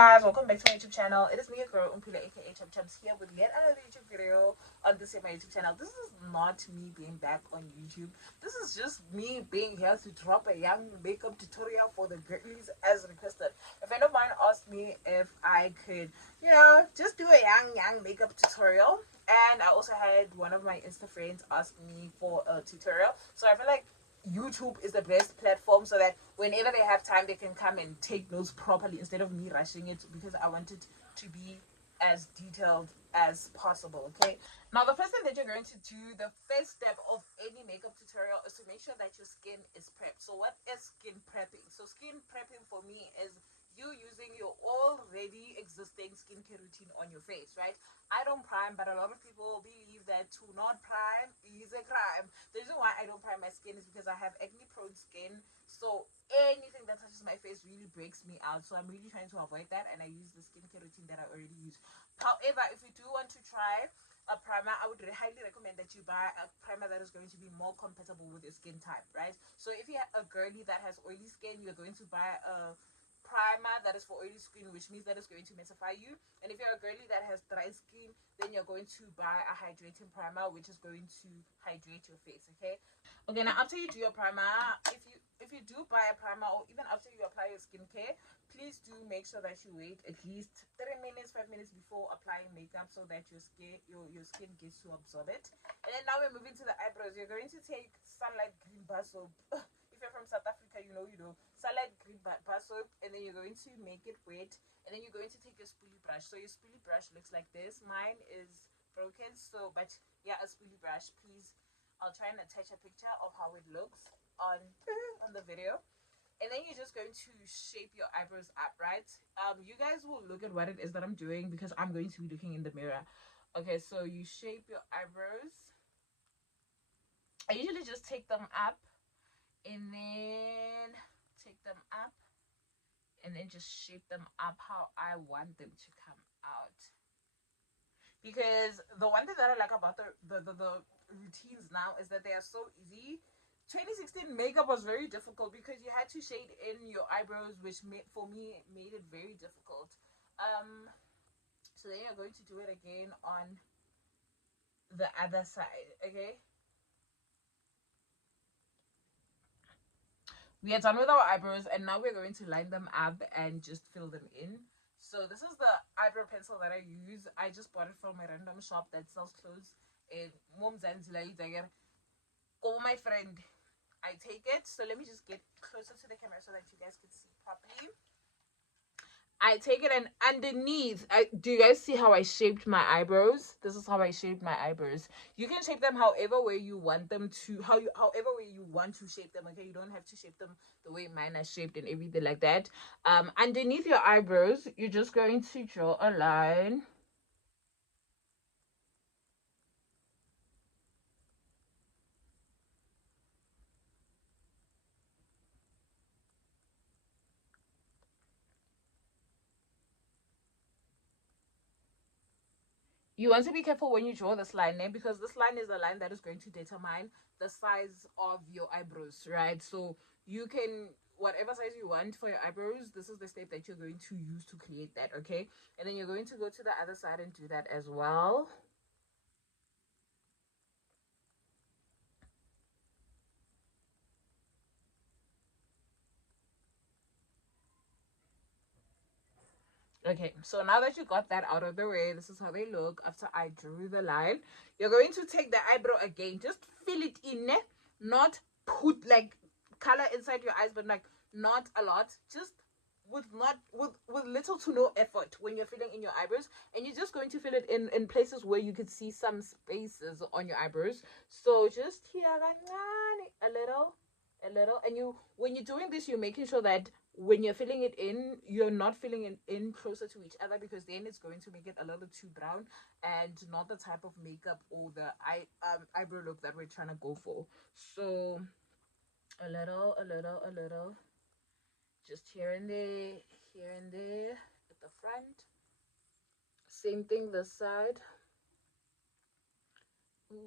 guys, welcome back to my YouTube channel. It is me, your girl Umpila, aka Chum Chums, here with yet another YouTube video on this my YouTube channel. This is not me being back on YouTube. This is just me being here to drop a young makeup tutorial for the girlies as requested. A friend of mine asked me if I could, just do a young makeup tutorial. And I also had one of my Insta friends ask me for a tutorial. So I feel like YouTube is the best platform so that whenever they have time they can come and take notes properly instead of me rushing it, because I want it to be as detailed as possible. Okay, now the first thing that you're going to do, the first step of any makeup tutorial, is to make sure that your skin is prepped. So what is skin prepping? So skin prepping for me is you using your already existing skincare routine on your face, right? I don't prime, but a lot of people believe that to not prime is a crime. The reason why I don't prime my skin is because I have acne prone skin, so anything that touches my face really breaks me out. So I'm really trying to avoid that, and I use the skincare routine that I already use. However, if you do want to try a primer, I would highly recommend that you buy a primer that is going to be more compatible with your skin type, right? So if you're a girly that has oily skin, you're going to buy a primer that is for oily skin, which means that it's going to mattify you. And if you're a girly that has dry skin, then you're going to buy a hydrating primer, which is going to hydrate your face. Okay, now after you do your primer, if you do buy a primer, or even after you apply your skincare, please do make sure that you wait at least 3 minutes, 5 minutes before applying makeup, so that your skin gets to absorb it. And then now we're moving to the eyebrows. You're going to take sunlight green bar soap. If you're from South Africa, you know sunlight green bar soap, and then you're going to make it wet, and then you're going to take your spoolie brush. So your spoolie brush looks like this. Mine is broken, so but yeah, a spoolie brush. Please, I'll try and attach a picture of how it looks on the video. And then you're just going to shape your eyebrows up, right? You guys will look at what it is that I'm doing, because I'm going to be looking in the mirror. Okay, so you shape your eyebrows. I usually just take them up, and then take them up, and then just shape them up how I want them to come out. Because the one thing that I like about the routines now is that they are so easy. 2016 makeup was very difficult because you had to shade in your eyebrows, which for me made it very difficult. So then you're going to do it again on the other side. Okay, we are done with our eyebrows, and now we're going to line them up and just fill them in. So this is the eyebrow pencil that I use. I just bought it from a random shop that sells clothes in Momzanzila. Oh, my friend, I take it. So let me just get closer to the camera so that you guys can see properly. I take it, and underneath, do you guys see how I shaped my eyebrows? This is how I shaped my eyebrows. You can shape them however way you want them to, however way you want to shape them. Okay, you don't have to shape them the way mine are shaped and everything like that. Underneath your eyebrows, you're just going to draw a line. You want to be careful when you draw this line, because this line is a line that is going to determine the size of your eyebrows, right? So you can, whatever size you want for your eyebrows, this is the step that you're going to use to create that. Okay, and then you're going to go to the other side and do that as well. Okay, so now that you got that out of the way, this is how they look after I drew the line. You're going to take the eyebrow again, just fill it in, not put like color inside your eyes, but like not a lot, just with little to no effort when you're filling in your eyebrows. And you're just going to fill it in places where you can see some spaces on your eyebrows. So just here, a little, and when you're doing this, you're making sure that when you're filling it in, you're not filling it in closer to each other, because then it's going to make it a little too brown and not the type of makeup or the eyebrow look that we're trying to go for. So a little, just here and there at the front. Same thing this side. Ooh.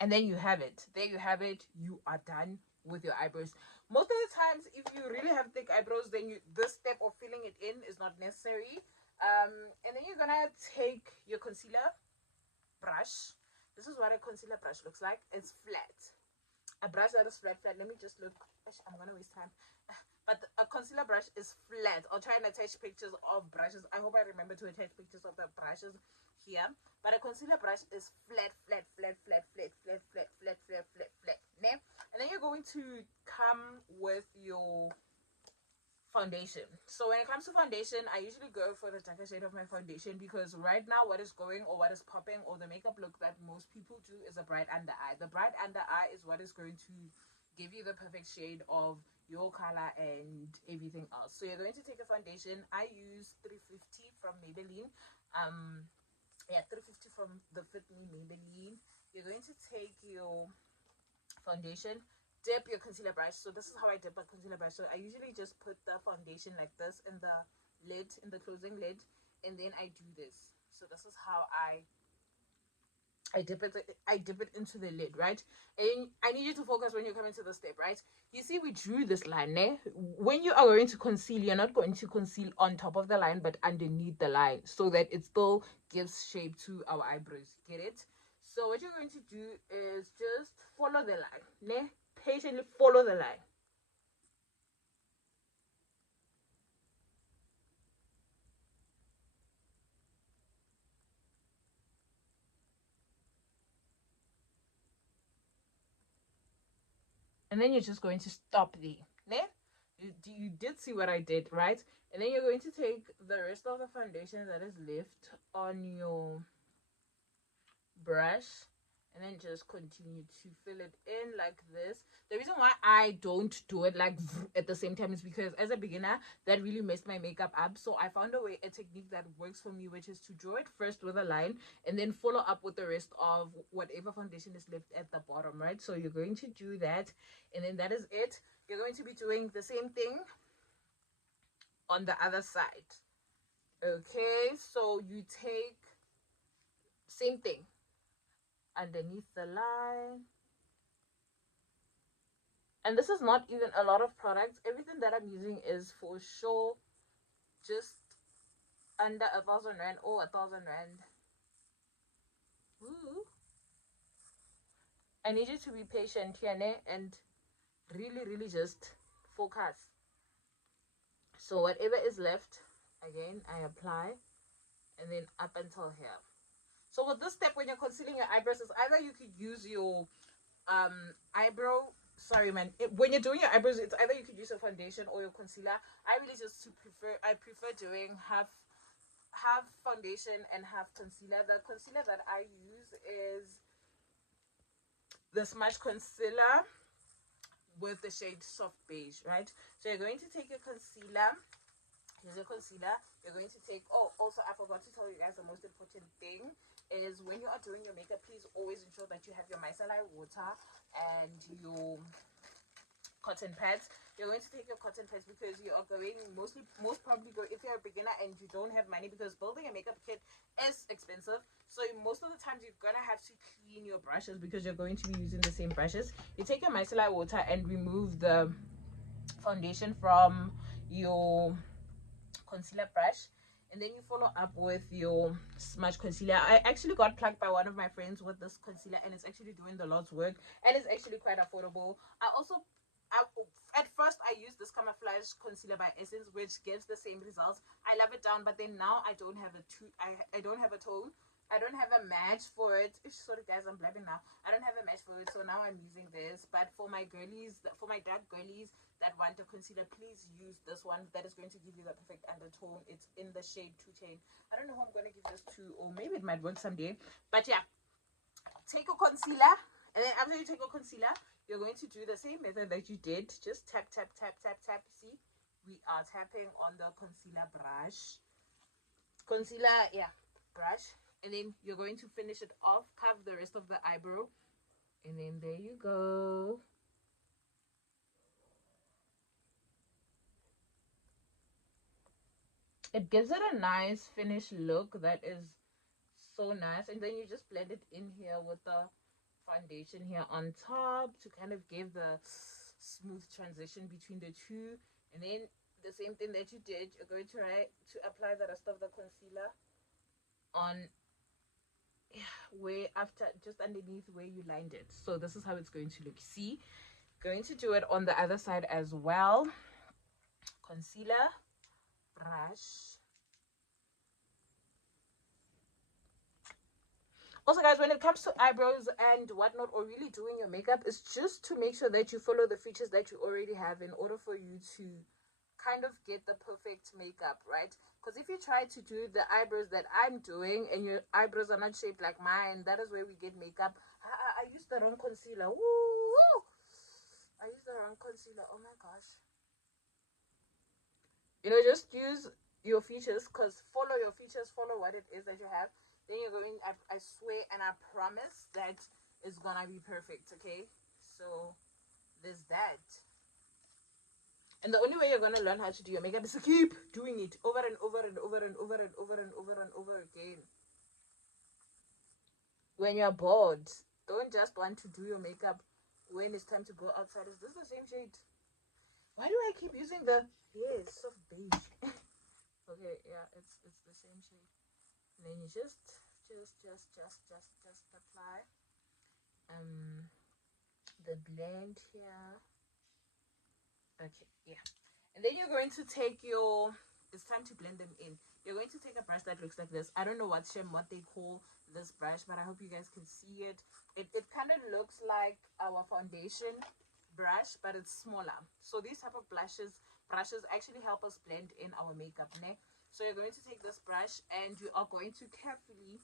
And then you have it. There you have it. You are done with your eyebrows. Most of the times, if you really have thick eyebrows, then this step of filling it in is not necessary. And then you're gonna take your concealer brush. This is what a concealer brush looks like. It's flat. A brush that is flat. Let me just look. I'm gonna waste time. But a concealer brush is flat. I'll try and attach pictures of brushes. I hope I remember to attach pictures of the brushes here. But a concealer brush is flat. Ne? And then you're going to come with your foundation. So when it comes to foundation, I usually go for the darker shade of my foundation, because right now what is going, or what is popping, or the makeup look that most people do is a bright under eye. The bright under eye is what is going to give you the perfect shade of your color and everything else. So you're going to take a foundation. I use 350 from Maybelline. 350 from the Fit Me Maybelline. You're going to take your foundation, dip your concealer brush. So this is how I dip my concealer brush. So I usually just put the foundation like this in the lid, in the closing lid, and then I do this. So this is how I dip it into the lid, right? And I need you to focus when you come into the step, right? You see, we drew this line, eh? When you are going to conceal, you're not going to conceal on top of the line, but underneath the line, so that it still gives shape to our eyebrows. Get it? So what you're going to do is just follow the line, ne? Patiently follow the line. And then you're just going to stop there, ne? You did see what I did, right? And then you're going to take the rest of the foundation that is left on your brush, and then just continue to fill it in like this. The reason why I don't do it like at the same time is because as a beginner, that really messed my makeup up. So I found a technique that works for me, which is to draw it first with a line and then follow up with the rest of whatever foundation is left at the bottom, right? So you're going to do that, and then that is it. You're going to be doing the same thing on the other side. Okay, so you take same thing underneath the line, and this is not even a lot of products. Everything that I'm using is for sure just under 1,000 rand or 1,000 rand. Ooh. I need you to be patient here, and really just focus. So whatever is left, again, I apply, and then up until here. So with this step, when you're concealing your eyebrows, is either you could use your eyebrow, when you're doing your eyebrows, it's either you could use a foundation or your concealer. I really just prefer doing half foundation and half concealer. The concealer that I use is the Smudge Concealer with the shade Soft Beige, right? So you're going to take your concealer. Here's your concealer. You're going to take, also I forgot to tell you guys, the most important thing is when you are doing your makeup, please always ensure that you have your micellar water and your cotton pads. You're going to take your cotton pads because you are going most probably go, if you're a beginner and you don't have money, because building a makeup kit is expensive, so most of the times you're gonna have to clean your brushes because you're going to be using the same brushes. You take your micellar water and remove the foundation from your concealer brush, and then you follow up with your Smudge Concealer. I actually got plugged by one of my friends with this concealer, and it's actually doing the Lord's work, and it's actually quite affordable. At first I used this Camouflage Concealer by Essence, which gives the same results. I love it down, but then now I don't have I don't have a tone. I don't have a match for it. Sorry guys, I'm blabbing now. I don't have a match for it, so now I'm using this. But for my girlies, for my dark girlies that want a concealer, please use this one. That is going to give you the perfect undertone. It's in the shade 2 Chain. I don't know who I'm going to give this to, or maybe it might work someday. But yeah, take a concealer, and then after you take a concealer, you're going to do the same method that you did. Just tap. See, we are tapping on the concealer brush. Brush. And then you're going to finish it off, carve the rest of the eyebrow, and then there you go. It gives it a nice finished look that is so nice. And then you just blend it in here with the foundation here on top to kind of give the smooth transition between the two. And then the same thing that you did, you're going to try to apply the rest of the concealer on where after, just underneath where you lined it. So this is how it's going to look. See, going to do it on the other side as well. Concealer, brush. Also, guys, when it comes to eyebrows and whatnot, or really doing your makeup, is just to make sure that you follow the features that you already have in order for you to kind of get the perfect makeup, right? Because if you try to do the eyebrows that I'm doing and your eyebrows are not shaped like mine, that is where we get makeup. I used the wrong concealer. Woo! I used the wrong concealer. Oh my gosh. You know, just use your features, because follow your features, follow what it is that you have. Then you're going, I swear and I promise that it's gonna be perfect, okay? So there's that. And the only way you're gonna learn how to do your makeup is to keep doing it over and over and over and over and over and over and over again. When you're bored, don't just want to do your makeup when it's time to go outside. Is this the same shade? Why do I keep using the, yeah, it's soft beige. Okay, yeah, it's the same shade. And then you just apply the blend here. Okay, yeah. And then you're going to take your, it's time to blend them in. You're going to take a brush that looks like this. I don't know what they call this brush, but I hope you guys can see it. It kind of looks like our foundation brush, but it's smaller. So these type of brushes actually help us blend in our makeup, ne? So you're going to take this brush and you are going to carefully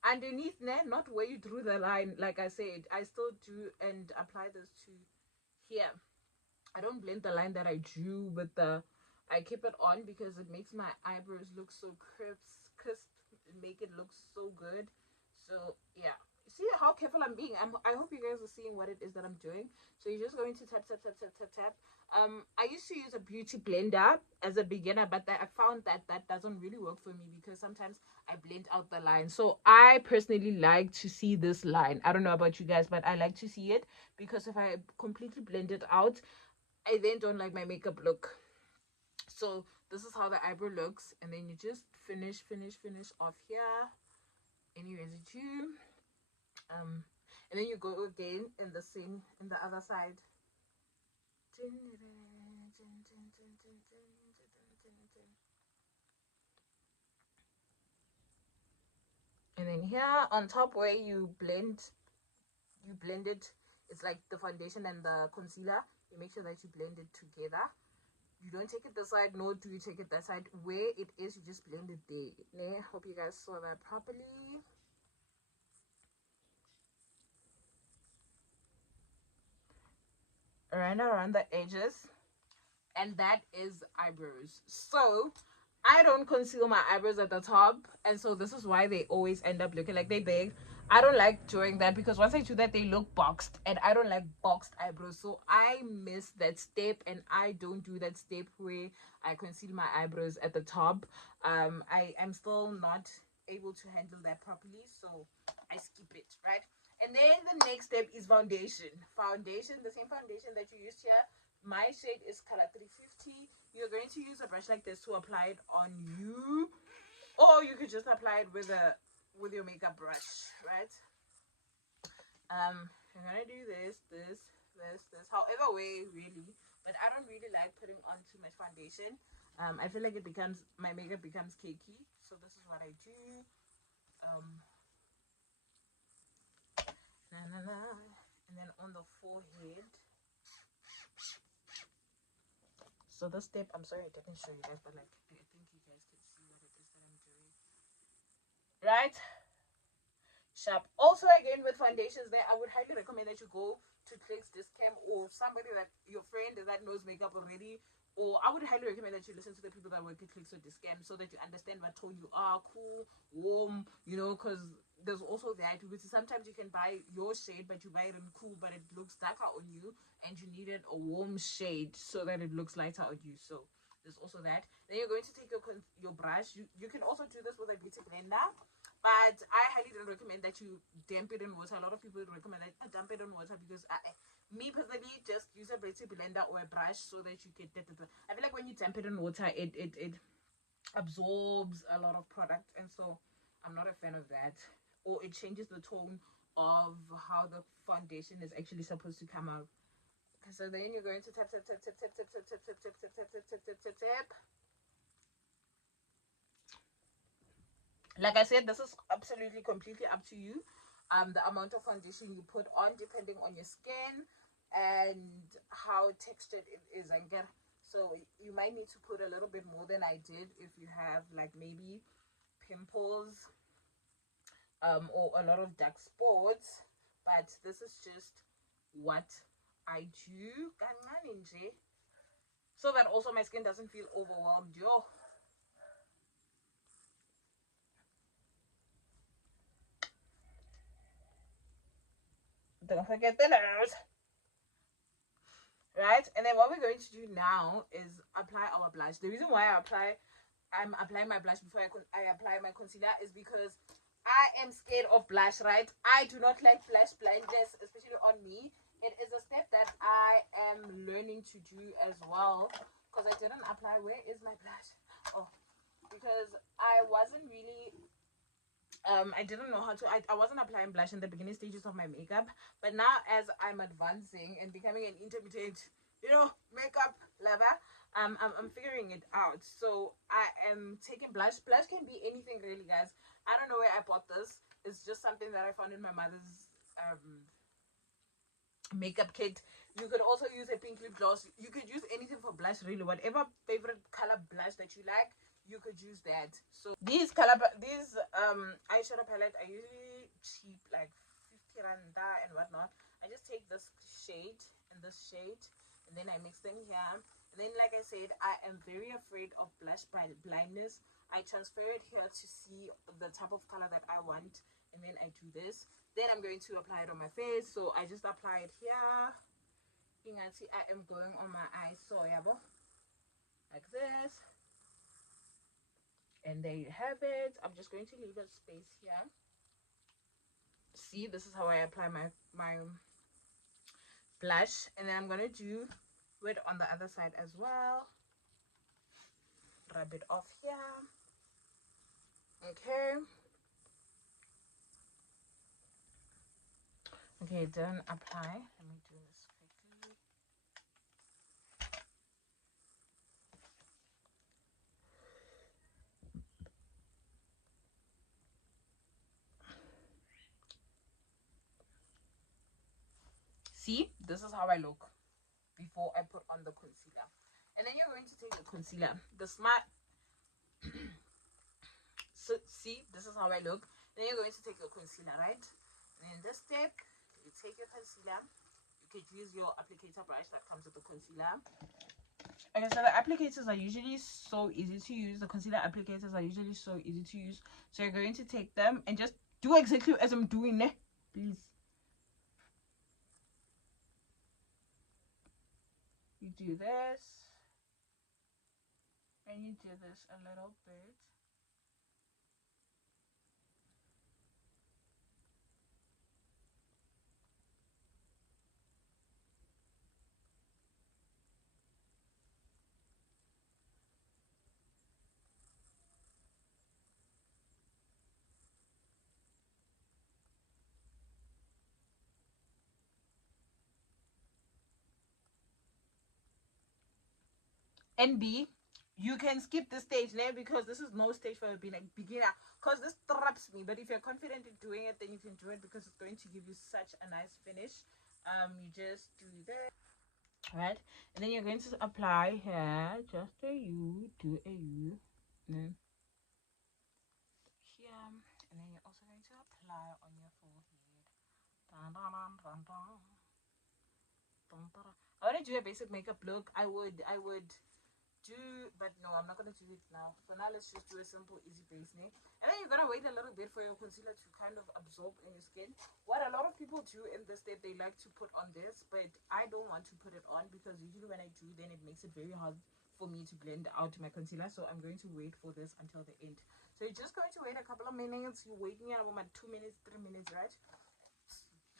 underneath, ne, not where you drew the line. Like I said, I still do and apply this to here. I don't blend the line that I drew with the, I keep it on because it makes my eyebrows look so crisp, make it look so good. So yeah, see how careful I'm being. I hope you guys are seeing what it is that I'm doing. So you're just going to tap. I used to use a beauty blender as a beginner, but I found that doesn't really work for me because sometimes I blend out the line. So I personally like to see this line. I don't know about you guys, but I like to see it, because if I completely blend it out, I then don't like my makeup look. So this is how the eyebrow looks, and then you just finish off here any residue, and then you go again in the other side. And then here on top where you blend it, it's like the foundation and the concealer. You make sure that you blend it together. You don't take it this side, nor do you take it that side. Where it is, you just blend it there. Hope you guys saw that properly. Right around the edges, and that is eyebrows. So I don't conceal my eyebrows at the top, and so this is why they always end up looking like they big. I don't like doing that because once I do that, they look boxed, and I don't like boxed eyebrows. So I miss that step, and I don't do that step where I conceal my eyebrows at the top. I'm still not able to handle that properly, so I skip it, right? And then the next step is foundation. The same foundation that you used here. My shade is color 350. You're going to use a brush like this to apply it on you, or you could just apply it with your makeup brush, right? I'm gonna do this, however way really, but I don't really like putting on too much foundation. I feel like my makeup becomes cakey, so this is what I do. And then on the forehead. So this step, I'm sorry I didn't show you guys, but like I think you guys can see what it is that I'm doing. Right? Sharp. Also, again, with foundations there, I would highly recommend that you go to Clicks Discam, or somebody that your friend that knows makeup already. Or I would highly recommend that you listen to the people that work at Clicks or Discam, so that you understand what tone you are, cool, warm, because there's also that. Sometimes you can buy your shade, but you buy it in cool, but it looks darker on you, and you needed a warm shade so that it looks lighter on you. So there's also that. Then you're going to take your brush. You can also do this with a beauty blender, but I highly don't recommend that you damp it in water. A lot of people recommend that I dump it in water because Me personally, just use a beauty blender or a brush so that you get that. I feel like when you dump it in water, it absorbs a lot of product, and so I'm not a fan of that. Or it changes the tone of how the foundation is actually supposed to come out. Okay, so then you're going to tap tap tap tap tap tap tap tap tap tap tap tap tap tap tap tap tap. Like I said, this is absolutely completely up to you. The amount of foundation you put on depending on your skin and how textured it is. And get so you might need to put a little bit more than I did if you have like maybe pimples or a lot of dark spots. But this is just what I do, so that also my skin doesn't feel overwhelmed. Yo, don't forget the nose. Right, and then what we're going to do now is apply our blush. The reason why I'm applying my blush before I apply my concealer is because I am scared of blush, right? I do not like blush blindness, especially on me. It is a step that I am learning to do as well, because I didn't apply. Where is my blush? Oh, because I wasn't really I didn't know how to. I wasn't applying blush in the beginning stages of my makeup, but now as I'm advancing and becoming an intermediate, makeup lover, I'm figuring it out. So I am taking blush. Blush can be anything really, guys. I don't know where I bought this. It's just something that I found in my mother's makeup kit. You could also use a pink lip gloss. You could use anything for blush, really. Whatever favorite color blush that you like, you could use that. So these eyeshadow palette are usually cheap, like 50 randa and whatnot. I just take this shade and this shade, and then I mix them here. And then, like I said, I am very afraid of blush blindness. I transfer it here to see the type of color that I want, and then I do this. Then I'm going to apply it on my face. So I just apply it here. You can see I am going on my eyes, so yeah, like this. And there you have it. I'm just going to leave a space here. See, this is how I apply my blush, and then I'm gonna do it on the other side as well. Rub it off here. Okay, then apply. Let me do this quickly. See, this is how I look before I put on the concealer. And then you're going to take the concealer, the smart. So see, this is how I look. Then you're going to take your concealer, right? And in this step, you take your concealer. You could use your applicator brush that comes with the concealer. Okay, so the applicators are usually so easy to use. The concealer applicators are usually so easy to use. So you're going to take them and just do exactly as I'm doing, please. You do this, and you do this a little bit. And B, you can skip the stage now because this is no stage for a beginner, because this traps me. But if you're confident in doing it, then you can do it because it's going to give you such a nice finish. You just do that, right? And then you're going to apply here just a U, do a U, and then here, and then you're also going to apply on your forehead. Dun, dun, dun, dun, dun. Dun, dun, dun. I want to do a basic makeup look. I would do, but no, I'm not gonna do it now. For now, let's just do a simple easy base name, and then you're gonna wait a little bit for your concealer to kind of absorb in your skin. What a lot of people do in this step, they like to put on this, but I don't want to put it on because usually when I do, then it makes it very hard for me to blend out my concealer. So I'm going to wait for this until the end. So you're just going to wait a couple of minutes. You're waiting here about 2 minutes, 3 minutes, right?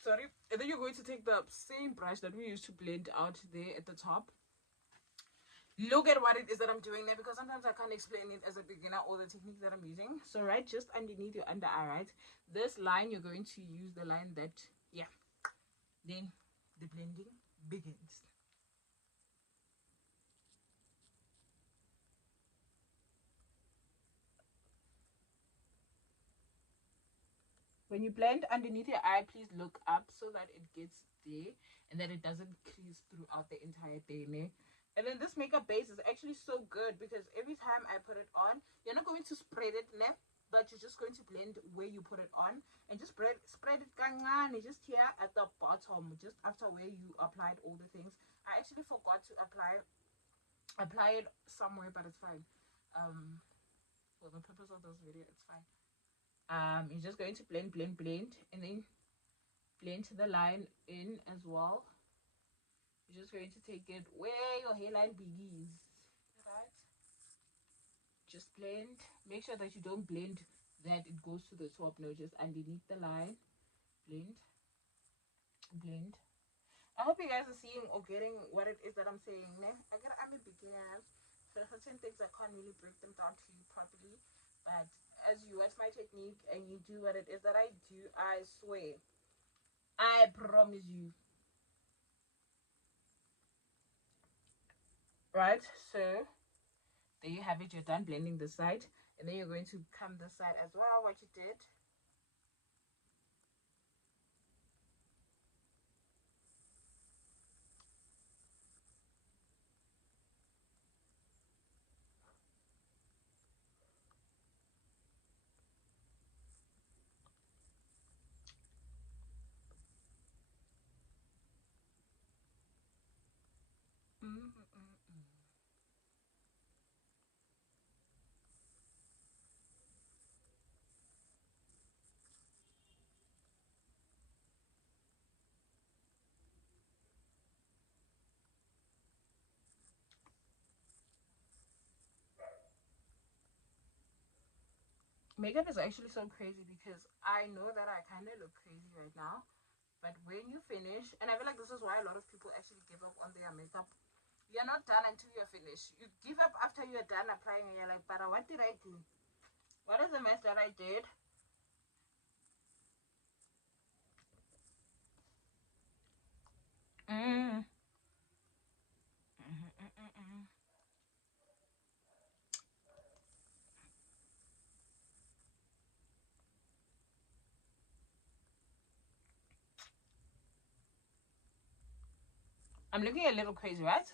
sorry. And then you're going to take the same brush that we used to blend out there at the top. Look at what it is that I'm doing there, because sometimes I can't explain it as a beginner or the technique that I'm using. So right just underneath your under eye, right, this line, you're going to use the line that, yeah, then the blending begins. When you blend underneath your eye, please look up so that it gets there and that it doesn't crease throughout the entire thing. And then this makeup base is actually so good because every time I put it on, you're not going to spread it, but you're just going to blend where you put it on and just spread it kangani, just here at the bottom, just after where you applied all the things. I actually forgot to apply it somewhere, but it's fine. For the purpose of this video, it's fine. You're just going to blend, and then blend the line in as well. You're just going to take it where your hairline begins, right? Just blend. Make sure that you don't blend that it goes to the top. No, just underneath the line. Blend. I hope you guys are seeing or getting what it is that I'm saying. I'm a beginner, so certain things I can't really break them down to you properly. But as you watch my technique and you do what it is that I do, I swear, I promise you. Right, so there you have it. You're done blending the side, and then you're going to come this side as well, what you did. Makeup is actually so crazy because I know that I kind of look crazy right now, but when you finish, and I feel like this is why a lot of people actually give up on their makeup. You're not done until you're finished. You give up after you're done applying, and you're like, but what did I do? What is the mess that I did? Mm. I'm looking a little crazy, right?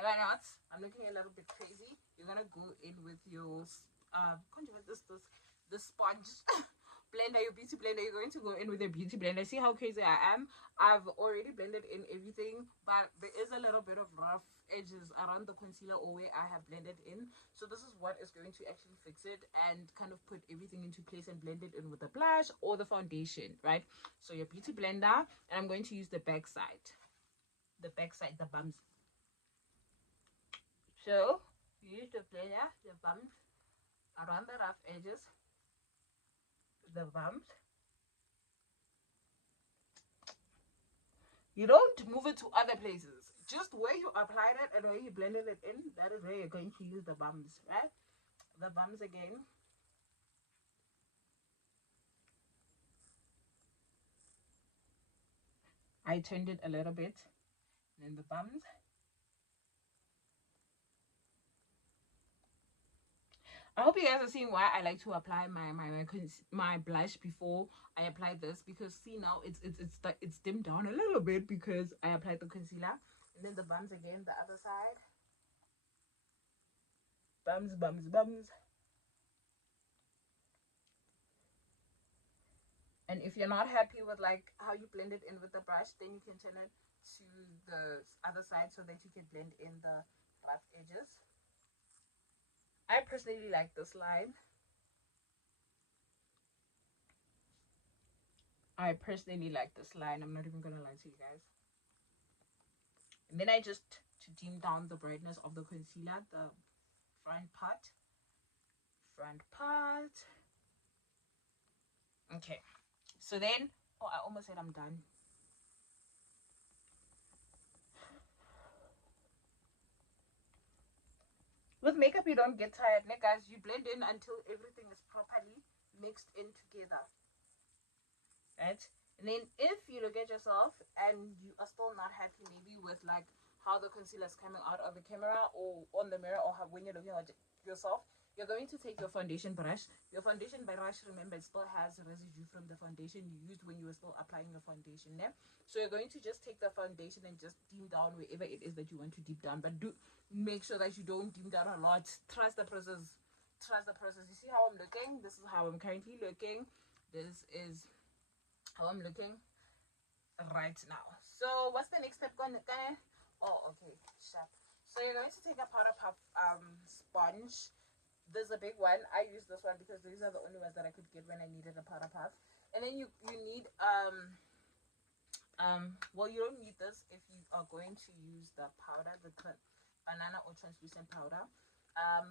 Am I not? I'm looking a little bit crazy. You're gonna go in with your this sponge blender, your beauty blender. You're going to go in with your beauty blender. See how crazy I am? I've already blended in everything, but there is a little bit of rough edges around the concealer or where I have blended in. So this is what is going to actually fix it and kind of put everything into place and blend it in with the blush or the foundation, right? So your beauty blender, and I'm going to use the back side. The bumps. So use the blender, the bumps around the rough edges, the bumps. You don't move it to other places. Just where you applied it and where you blended it in, that is where you're going to use the bumps, right? The bumps again. I turned it a little bit. And then the bumps. I hope you guys are seeing why I like to apply my blush before I apply this, because see now it's dimmed down a little bit because I applied the concealer. And then the bumps again, the other side. Bums. And if you're not happy with like how you blend it in with the brush, then you can turn it to the other side so that you can blend in the rough edges. I personally like this line. I'm not even gonna lie to you guys. And then I just, to dim down the brightness of the concealer, the front part. Okay, so then Oh, I almost said I'm done. With makeup, you don't get tired, né, guys? You blend in until everything is properly mixed in together, right? And then if you look at yourself and you are still not happy, maybe with like how the concealer is coming out of the camera or on the mirror, or how, when you're looking at yourself, you're going to take your foundation brush. Your foundation brush, remember, it still has residue from the foundation you used when you were still applying your foundation there. So you're going to just take the foundation and just dim down wherever it is that you want to deep down, but do make sure that you don't dim down a lot. Trust the process. Trust the process. You see how I'm looking? This is how I'm currently looking. This is how I'm looking right now. So what's the next step going to? Oh, okay, sharp. So you're going to take a powder puff sponge. There's a big one. I use this one because these are the only ones that I could get when I needed a powder puff. And then you need well, you don't need this if you are going to use the powder, the banana or translucent powder.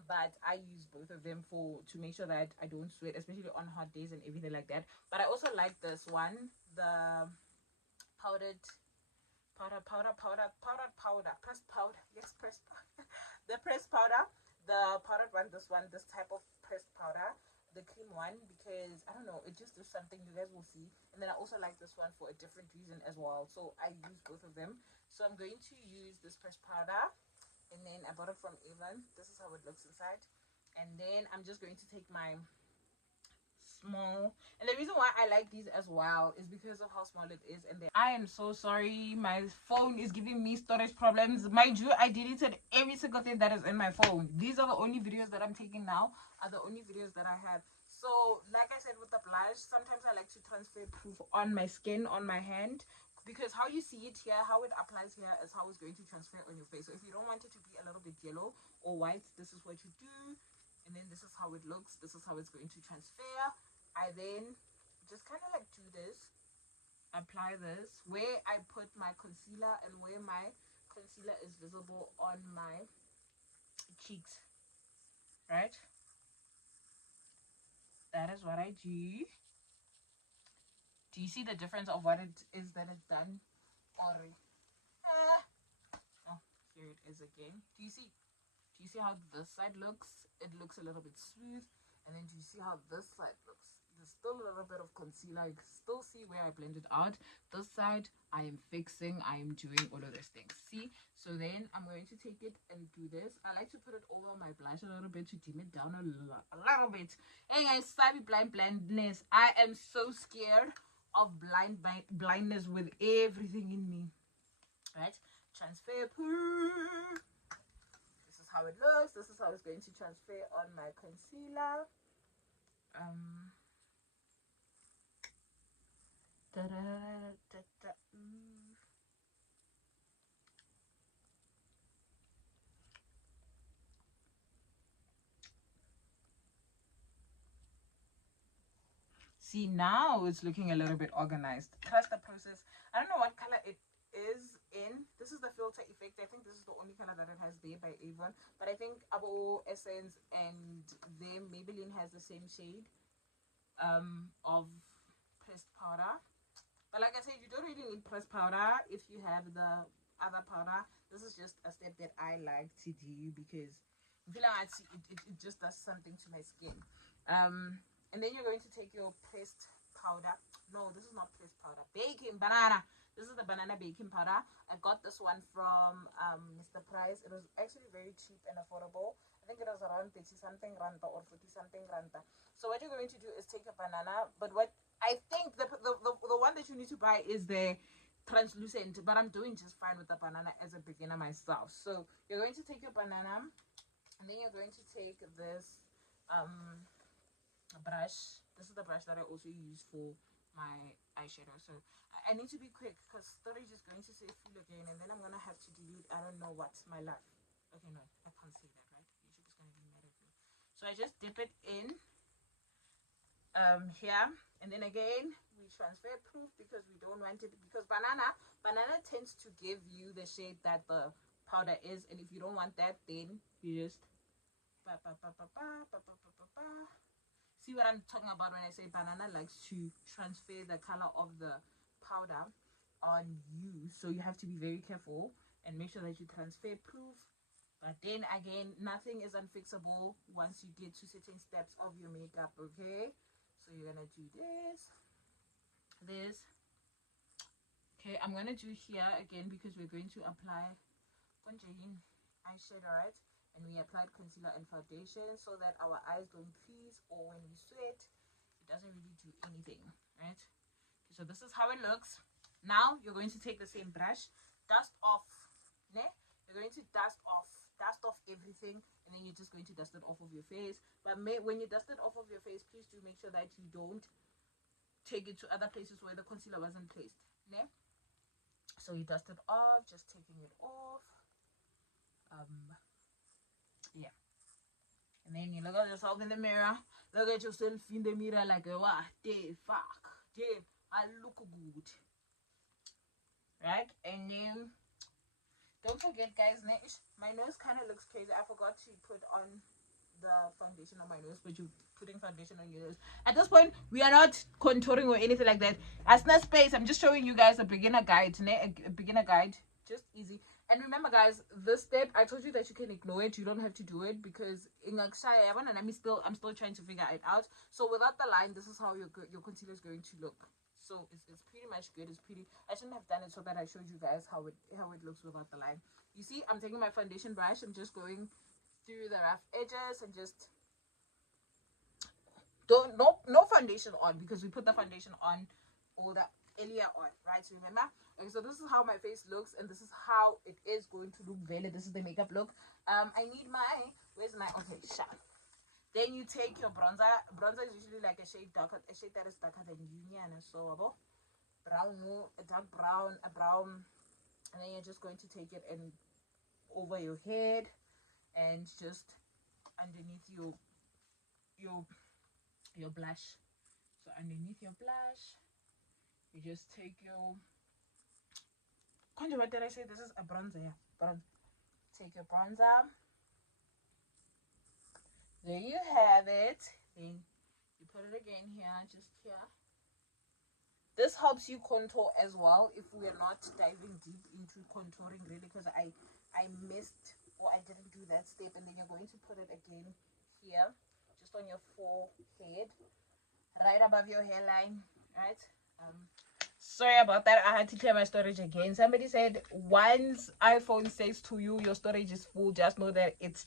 But I use both of them to make sure that I don't sweat, especially on hot days and everything like that. But I also like this one, the powdered pressed powder. Yes, pressed powder. The pressed powder, the powdered one, this type of pressed powder, the cream one, because I don't know, it just does something. You guys will see. And then I also like this one for a different reason as well, so I use both of them. So I'm going to use this pressed powder, and then I bought it from Avon. This is how it looks inside. And then I'm just going to take my small, and the reason why I like these as well is because of how small it is. And then I am so sorry, my phone is giving me storage problems. Mind you, I deleted every single thing that is in my phone. These are the only videos that I'm taking now, are the only videos that I have. So like I said, with the blush, sometimes I like to transfer proof on my skin, on my hand, because how you see it here, how it applies here, is how it's going to transfer on your face. So if you don't want it to be a little bit yellow or white, this is what you do. And then this is how it looks. This is how it's going to transfer. I then just kind of like do this, apply this where I put my concealer and where my concealer is visible on my cheeks, right? That is what I do. Do you see the difference of what it is that it's done? Or oh, here it is again. Do you see how this side looks? It looks a little bit smooth. And then do you see how this side looks? There's still a little bit of concealer. You can still see where I blended out. This side, I am fixing. I am doing all of those things. See? So then I'm going to take it and do this. I like to put it over my blush a little bit to dim it down a little bit. Hey guys, sorry, blindness. I am so scared of blindness with everything in me. Right? Transfer. This is how it looks. This is how it's going to transfer on my concealer. See, now it's looking a little bit organized. Trust the process. I don't know what color it is in. This is the filter effect. I think this is the only color that it has there by Avon. But I think Abo Essence and them Maybelline has the same shade of pressed powder. But like I said, you don't really need pressed powder if you have the other powder. This is just a step that I like to do because I feel like it just does something to my skin. And then you're going to take your pressed powder. No, this is not pressed powder. Baking banana. This is the banana baking powder. I got this one from Mr. Price. It was actually very cheap and affordable. I think it was around 30 something randa or 40 something randa. So what you're going to do is take a banana, but what I think the one that you need to buy is the translucent, but I'm doing just fine with the banana as a beginner myself. So you're going to take your banana, and then you're going to take this brush. This is the brush that I also use for my eyeshadow. So I need to be quick because storage is going to say full again, and then I'm gonna have to delete I don't know what my life. Okay, no, I can't say that, right? YouTube is gonna be mad at me. So I just dip it in here, and then again we transfer proof because we don't want it, because banana tends to give you the shade that the powder is, and if you don't want that, then you just see what I'm talking about when I say banana likes to transfer the color of the powder on you, so you have to be very careful and make sure that you transfer proof. But then again, nothing is unfixable once you get to certain steps of your makeup. Okay, so you're gonna do this. Okay, I'm gonna do here again because we're going to apply eyeshadow, right? And we applied concealer and foundation so that our eyes don't crease, or when we sweat it doesn't really do anything, right? Okay, so this is how it looks. Now you're going to take the same brush, dust off, ne? You're going to dust off everything, and then you're just going to dust it off of your face. But when you dust it off of your face, please do make sure that you don't take it to other places where the concealer wasn't placed, ne? So you dust it off, just taking it off. Yeah, and then you look at yourself in the mirror. Look at yourself in the mirror like, what the fuck, damn, I look good, right? And then don't forget, guys, my nose kind of looks crazy. I forgot to put on the foundation on my nose, but you're putting foundation on your nose. At this point, we are not contouring or anything like that. As no space, I'm just showing you guys a beginner guide, a beginner guide, just easy. And remember, guys, this step, I told you that you can ignore it. You don't have to do it because I'm still trying to figure it out. So without the line, this is how your concealer is going to look. So it's pretty much good. It's pretty. I shouldn't have done it so that I showed you guys how it looks without the line. You see, I'm taking my foundation brush. I'm just going through the rough edges and just no foundation on, because we put the foundation on all that earlier on, right? So remember. Okay, so this is how my face looks, and this is how it is going to look. This is the makeup look. I need where's my shot. Then you take your bronzer. Bronzer is usually like a shade that is darker than union, so brown, a dark brown, a brown, and then you're just going to take it and over your head and just underneath your blush. So underneath your blush, you just take your what did I say? This is a bronzer, yeah. Bronzer. Take your bronzer. There you have it. Then you put it again here, just here. This helps you contour as well if we are not diving deep into contouring, really, because I missed, or I didn't do that step. And then you're going to put it again here, just on your forehead, right above your hairline, right? Sorry about that. I had to clear my storage again. Somebody said once iPhone says to you your storage is full, just know that it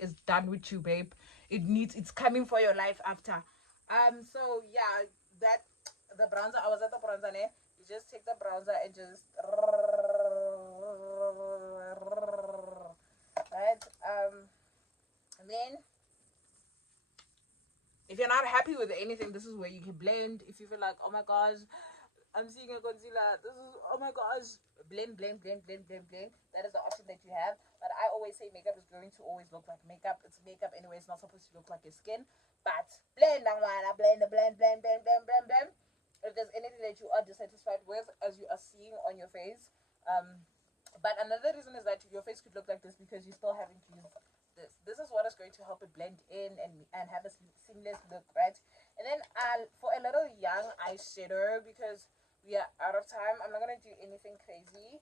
is done with you, babe. It's coming for your life after. So yeah, that the bronzer, I was at the bronzer, ne? You just take the bronzer and just right. And then if you're not happy with anything, this is where you can blend. If you feel like, oh my gosh, I'm seeing a concealer, this is, oh my gosh, blend. That is the option that you have. But I always say makeup is going to always look like makeup. It's makeup anyway. It's not supposed to look like your skin. But blend. If there's anything that you are dissatisfied with, as you are seeing on your face, but another reason is that your face could look like this because you still haven't used this. This is what is going to help it blend in and have a seamless look, right? And then for a little young eyeshadow, because we are out of time, I'm not gonna do anything crazy.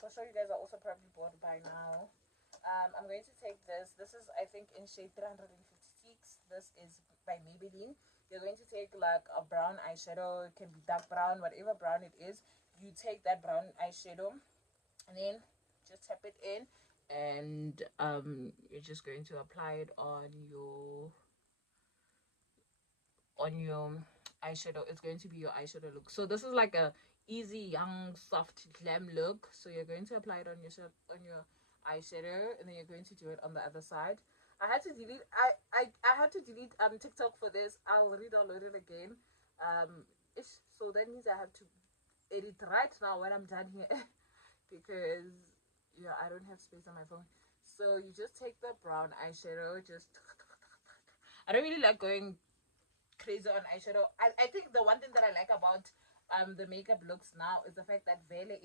For sure you guys are also probably bored by now. I'm going to take this. This is, I think, in shade 356. This is by Maybelline. You're going to take like a brown eyeshadow. It can be dark brown, whatever brown it is. You take that brown eyeshadow and then just tap it in, and you're just going to apply it on your eyeshadow. It's going to be your eyeshadow look. So this is like a easy, young, soft, glam look. So you're going to apply it on your eyeshadow, and then you're going to do it on the other side. I had to delete TikTok for this. I'll re-download it again. So that means I have to edit right now when I'm done here because yeah, I don't have space on my phone. So you just take the brown eyeshadow, I don't really like going crazy on eyeshadow. I think the one thing that I like about the makeup looks now is the fact that Vele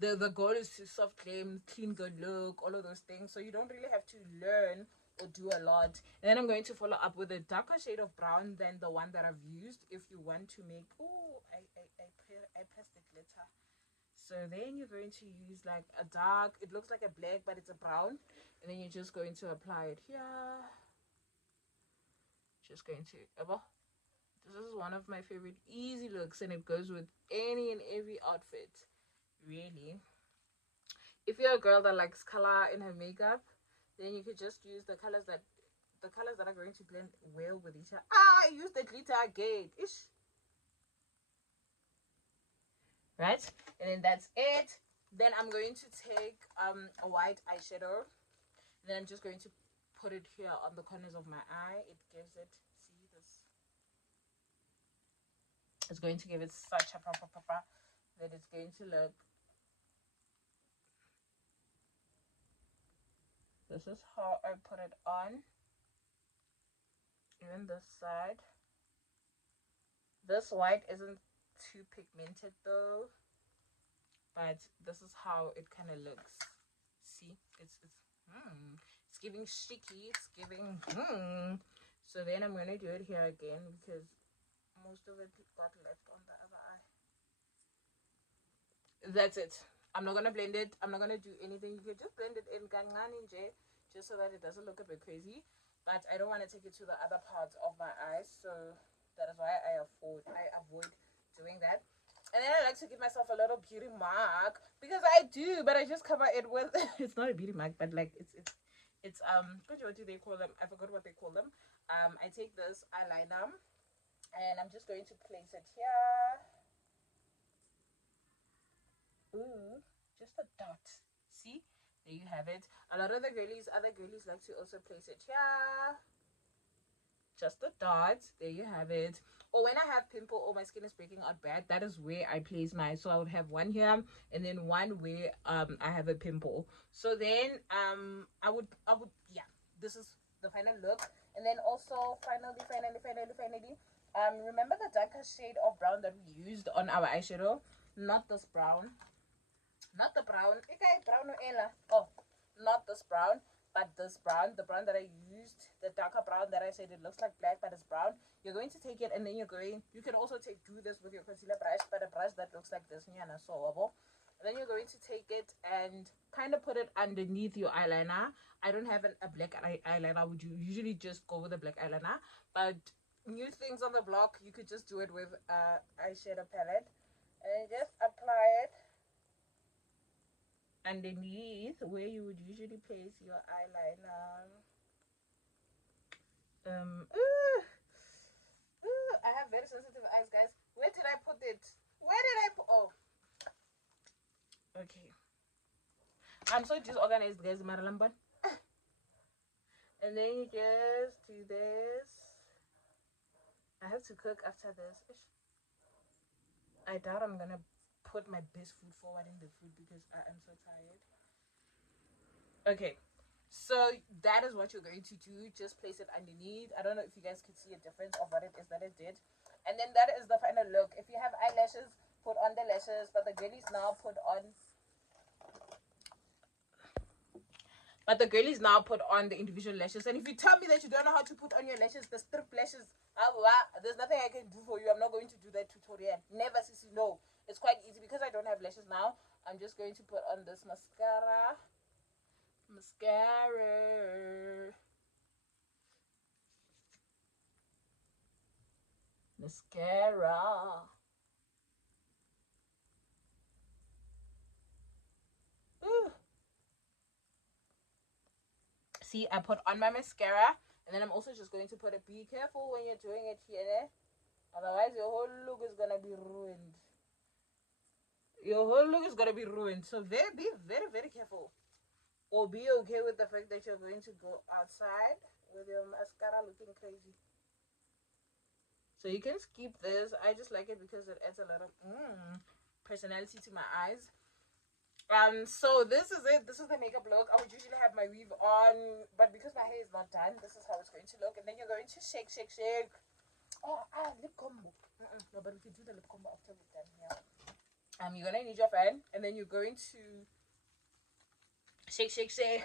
the goal is to soft glam, clean good look, all of those things. So you don't really have to learn or do a lot. And then I'm going to follow up with a darker shade of brown than the one that I've used. If you want to make, oh, I pressed the glitter. So then you're going to use like a dark, it looks like a black, but it's a brown. And then you're just going to apply it here. Just going to, this is one of my favorite easy looks, and it goes with any and every outfit, really. If you're a girl that likes color in her makeup, then you could just use the colors that are going to blend well with each other. I used the glitter again. Ish. Right? And then that's it. Then I'm going to take a white eyeshadow. And then I'm just going to put it here on the corners of my eye. It gives it, see this? It's going to give it such a proper that it's going to look. This is how I put it on. Even this side. This white isn't too pigmented though, but this is how it kind of looks. See, it's giving sticky. It's giving So then I'm gonna do it here again because most of it got left on the other eye. That's it. I'm not gonna blend it. I'm not gonna do anything. You can just blend it in just so that it doesn't look a bit crazy. But I don't want to take it to the other parts of my eyes, so that is why I avoid doing that. And then I like to give myself a little beauty mark because I do, but I just cover it with it's not a beauty mark, but like it's what do they call them? I forgot what they call them. I take this eyeliner and I'm just going to place it here. Ooh, just a dot. See? There you have it. A lot of other girlies like to also place it here. Just a dot. There you have it. Or when I have pimple or my skin is breaking out bad, that is where I place mine. So I would have one here and then one where I have a pimple. So then I would yeah, this is the final look. And then also finally remember the darker shade of brown that we used on our eyeshadow? Not this brown. Not the brown. Oh, not this brown, but this brown. The brown that I used, the darker brown that I said it looks like black, but it's brown. You're going to take it and then you can also do this with your concealer brush, but a brush that looks like this. And then you're going to take it and kind of put it underneath your eyeliner. I don't have a black eyeliner. I would usually just go with a black eyeliner, but new things on the block, you could just do it with eyeshadow palette and just apply it underneath where you would usually place your eyeliner. I have very sensitive eyes, guys. Where did I put it? Oh, okay. I'm so disorganized, guys. Maralamban. And then you just do this. I have to cook after this. I doubt I'm gonna put my best foot forward in the food because I am so tired. Okay, so that is what you're going to do. Just place it underneath. I don't know if you guys could see a difference of what it is that it did. And then that is the final look. If you have eyelashes, put on the lashes, but the girlies now put on the individual lashes. And if you tell me that you don't know how to put on your lashes, the strip lashes, there's nothing I can do for you. I'm not going to do that tutorial. Never, sissy, no. It's quite easy because I don't have lashes now. I'm just going to put on this mascara. Mascara. Ooh. See, I put on my mascara, and then I'm also just going to put it. Be careful when you're doing it here, otherwise your whole look is gonna be ruined. So be very, very careful, or be okay with the fact that you're going to go outside with your mascara looking crazy. So you can skip this. I just like it because it adds a lot of personality to my eyes. So this is it. This is the makeup look. I would usually have my weave on, but because my hair is not done, this is how it's going to look. And then you're going to shake. Oh, lip combo. No, but we can do the lip combo after we're done here. You're gonna need your fan, and then you're going to shake, shake, shake.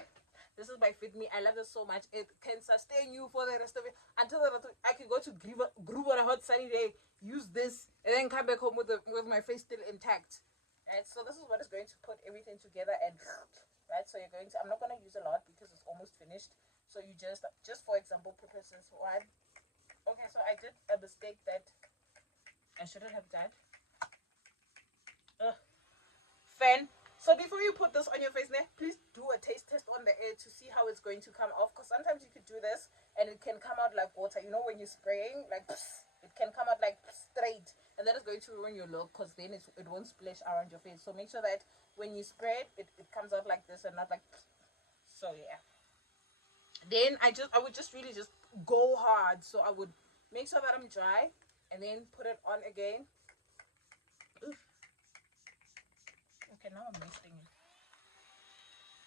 This is my Fit Me. I love this so much. It can sustain you for the rest of it until I can go to groove on a hot sunny day. Use this and then come back home with my face still intact. Right. So this is what is going to put everything together and right. So you're going to. I'm not going to use a lot because it's almost finished. So you just for example purposes. One. Okay. So I did a mistake that I shouldn't have done. Fan. So before you put this on your face, please do a taste test on the air to see how it's going to come off. Because sometimes you could do this and it can come out like water. You know when you're spraying, like it can come out like straight, and that is going to ruin your look because then it won't splash around your face. So make sure that when you spray it, it comes out like this and not like. So yeah. Then I would just really just go hard. So I would make sure that I'm dry and then put it on again. Oof. Okay, now I'm wasting it.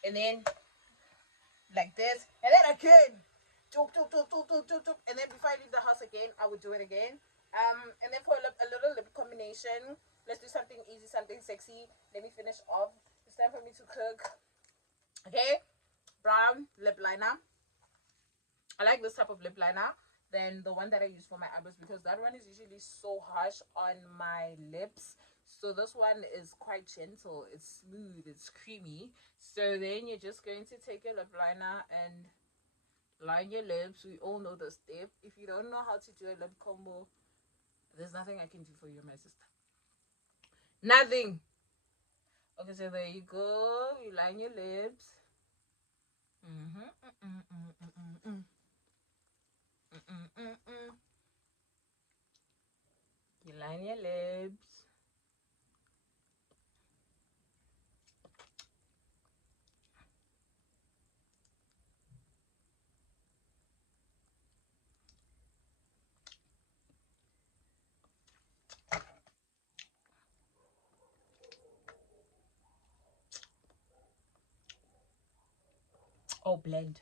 And then like this, and then again, and then before I leave the house again, I would do it again. And then for a little lip combination, let's do something easy, something sexy. Let me finish off. It's time for me to cook. Okay, brown lip liner. I like this type of lip liner than the one that I use for my eyebrows because that one is usually so harsh on my lips. So this one is quite gentle. It's smooth. It's creamy. So then you're just going to take your lip liner and line your lips. We all know the step. If you don't know how to do a lip combo, there's nothing I can do for you, my sister. Nothing. Okay, so there you go. You line your lips. You line your lips. Oh, blend.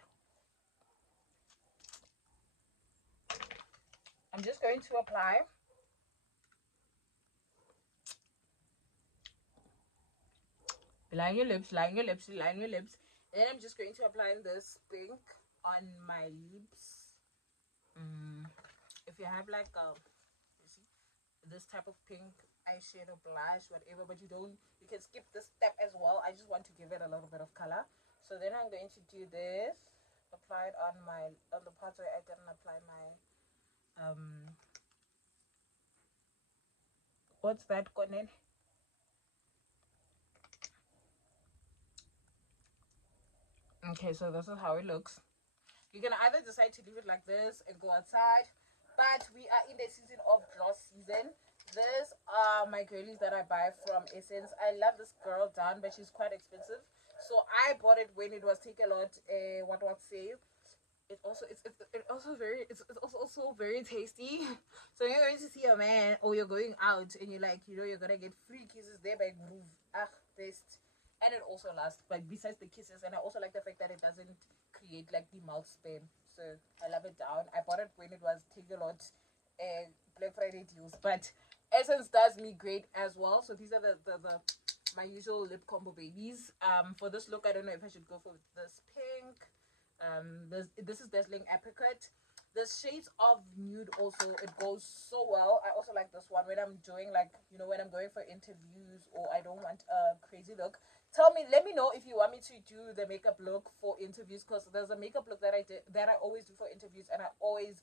I'm just going to apply line your lips, line your lips, line your lips. And then I'm just going to apply this pink on my lips. If you have like you see, this type of pink eyeshadow blush, whatever, but you can skip this step as well. I just want to give it a little bit of color. So then I'm going to do this, apply it on the parts where I didn't apply my what's that, Conan? Okay, so this is how it looks. You can either decide to leave it like this and go outside, but we are in the season of gloss season. These are my girlies that I buy from Essence. I love this girl down, but she's quite expensive. So I bought it when it was take a lot. What sale? It's also very tasty. So you're going to see a man or you're going out and you're like, you're gonna get free kisses there by Groove. Ah, best. And it also lasts. But besides the kisses, and I also like the fact that it doesn't create like the mouth spam. So I love it down. I bought it when it was take a lot Black Friday deals. But Essence does me great as well. So these are the my usual lip combo babies. For this look, I don't know if I should go for this pink. This is Dazzling Apricot. The shades of nude also, it goes so well. I also like this one when I'm doing like, when I'm going for interviews or I don't want a crazy look. Let me know if you want me to do the makeup look for interviews, because there's a makeup look that I always do for interviews, and I always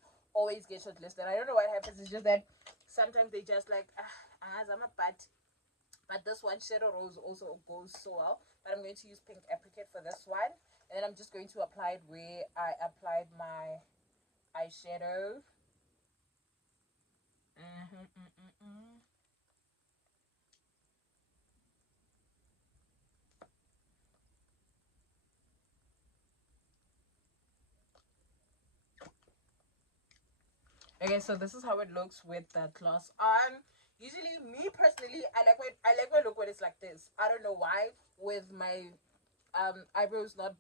get shortlisted. I don't know what happens. It's just that sometimes they just like I'm a but this one, Shadow Rose, also goes so well. But I'm going to use Pink Apricot for this one. And then I'm just going to apply it where I applied my eyeshadow. Okay, so this is how it looks with the gloss on. Usually, me personally, I like my look when it's like this. I don't know why. With my eyebrows not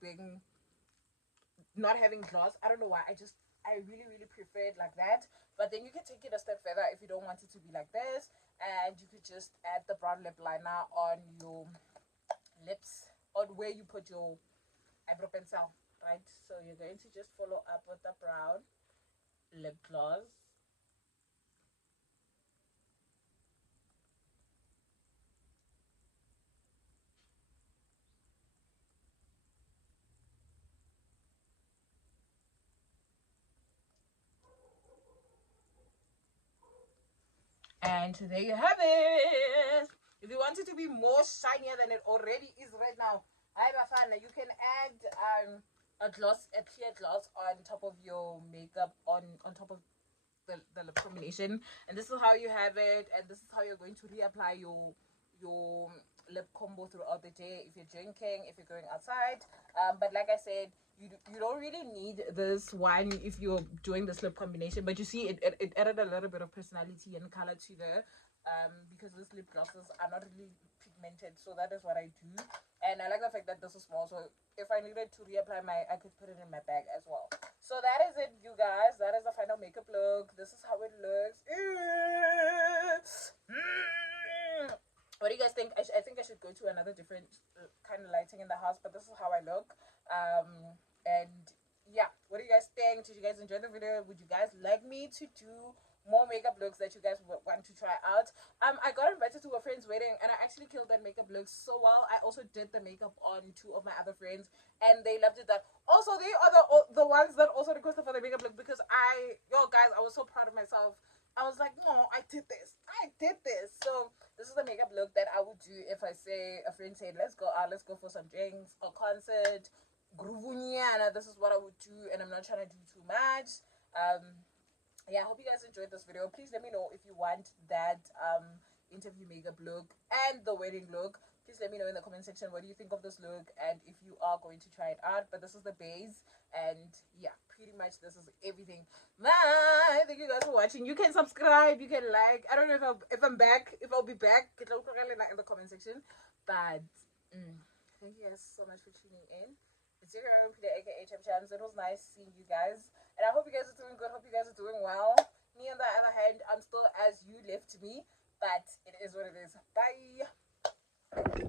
having gloss, I don't know why. I really prefer it like that. But then you can take it a step further if you don't want it to be like this, and you could just add the brown lip liner on your lips, on where you put your eyebrow pencil, right? So you're going to just follow up with the brown lip gloss. And there you have it. If you want it to be more shinier than it already is right now, you can add a gloss, a clear gloss on top of your makeup, on top of the lip combination. And this is how you have it, and this is how you're going to reapply your lip combo throughout the day if you're drinking, if you're going outside. But like I said, you don't really need this one if you're doing this lip combination, but you see it added a little bit of personality and color to the because these lip glosses are not really pigmented, so that is what I do. And I like the fact that this is small, so if I needed to reapply I could put it in my bag as well. So that is it, you guys. That is the final makeup look. This is how it looks. What do you guys think? I think I should go to another different kind of lighting in the house, but this is how I look. And yeah, what do you guys think? Did you guys enjoy the video? Would you guys like me to do more makeup looks that you guys want to try out? I got invited to a friend's wedding, and I actually killed that makeup look so well. I also did the makeup on 2 of my other friends, and they loved it. That also, they are the ones that also requested for the makeup look, because guys, I was so proud of myself. I was like, no, I did this. So this is the makeup look that I would do if I say a friend said, let's go out, let's go for some drinks, a concert, Gruvuniana. This is what I would do, and I'm not trying to do too much. Yeah, I hope you guys enjoyed this video. Please let me know if you want that interview makeup look and the wedding look. Please let me know in the comment section what do you think of this look, and if you are going to try it out. But this is the base, and yeah, pretty much this is everything. Bye. Thank you guys for watching. You can subscribe, you can like. I don't know if I'm back, if I'll be back in the comment section. But thank you guys so much for tuning in. It's your girl, Peter, aka Chams. It was nice seeing you guys, and I hope you guys are doing good. Hope you guys are doing well. Me, on the other hand, I'm still as you left me, but it is what it is. Bye.